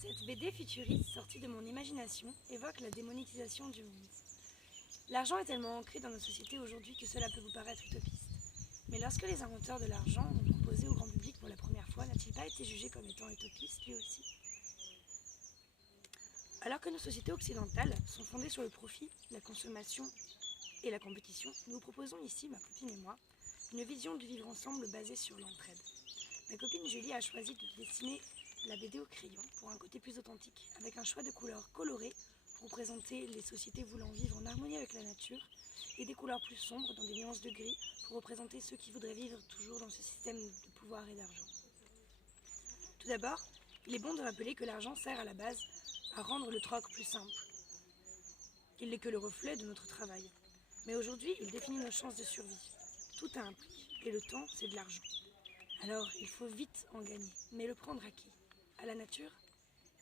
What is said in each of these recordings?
Cette BD futuriste sortie de mon imagination évoque la démonétisation du monde. L'argent est tellement ancré dans nos sociétés aujourd'hui que cela peut vous paraître utopiste. Mais lorsque les inventeurs de l'argent l'ont proposé au grand public pour la première fois, n'a-t-il pas été jugé comme étant utopiste lui aussi? Alors que nos sociétés occidentales sont fondées sur le profit, la consommation et la compétition, nous vous proposons ici, ma copine et moi, une vision du vivre ensemble basée sur l'entraide. Ma copine Julie a choisi de dessiner la BD au crayon pour un côté plus authentique, avec un choix de couleurs colorées pour représenter les sociétés voulant vivre en harmonie avec la nature, et des couleurs plus sombres dans des nuances de gris pour représenter ceux qui voudraient vivre toujours dans ce système de pouvoir et d'argent. Tout d'abord, il est bon de rappeler que l'argent sert à la base à rendre le troc plus simple. Il n'est que le reflet de notre travail. Mais aujourd'hui, il définit nos chances de survie. Tout a un prix, et le temps, c'est de l'argent. Alors, il faut vite en gagner. Mais le prendre à qui? À la nature?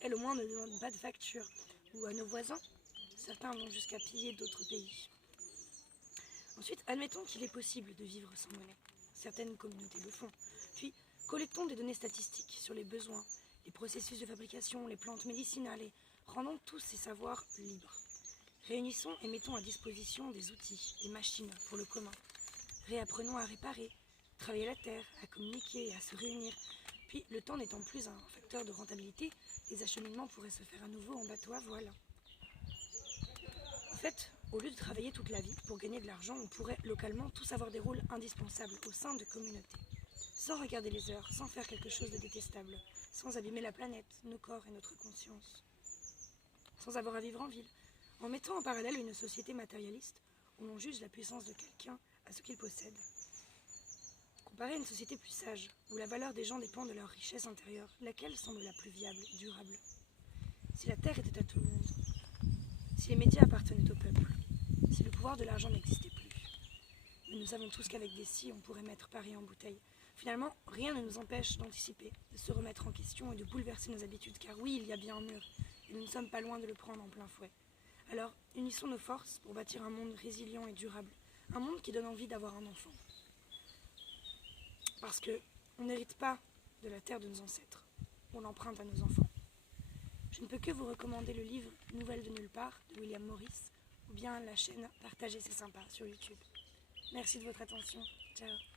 Elle au moins ne demande pas de facture. Ou à nos voisins? Certains vont jusqu'à piller d'autres pays. Ensuite, admettons qu'il est possible de vivre sans monnaie. Certaines communautés le font. Puis, collectons des données statistiques sur les besoins, les processus de fabrication, les plantes médicinales et rendons tous ces savoirs libres. Réunissons et mettons à disposition des outils, des machines pour le commun. Réapprenons à réparer, travailler la terre, à communiquer et à se réunir. Puis, le temps n'étant plus un facteur de rentabilité, les acheminements pourraient se faire à nouveau en bateau à voile. En fait, au lieu de travailler toute la vie pour gagner de l'argent, on pourrait localement tous avoir des rôles indispensables au sein de communautés. Sans regarder les heures, sans faire quelque chose de détestable, sans abîmer la planète, nos corps et notre conscience. Sans avoir à vivre en ville, en mettant en parallèle une société matérialiste où l'on juge la puissance de quelqu'un à ce qu'il possède. Comparé à une société plus sage, où la valeur des gens dépend de leur richesse intérieure, laquelle semble la plus viable et durable? Si la terre était à tout le monde, si les médias appartenaient au peuple, si le pouvoir de l'argent n'existait plus. Mais nous savons tous qu'avec des si, on pourrait mettre Paris en bouteille. Finalement, rien ne nous empêche d'anticiper, de se remettre en question et de bouleverser nos habitudes, car oui, il y a bien un mur, et nous ne sommes pas loin de le prendre en plein fouet. Alors, unissons nos forces pour bâtir un monde résilient et durable, un monde qui donne envie d'avoir un enfant. Parce que on n'hérite pas de la terre de nos ancêtres, on l'emprunte à nos enfants. Je ne peux que vous recommander le livre Nouvelles de nulle part de William Morris ou bien la chaîne Partager c'est sympa sur YouTube. Merci de votre attention. Ciao.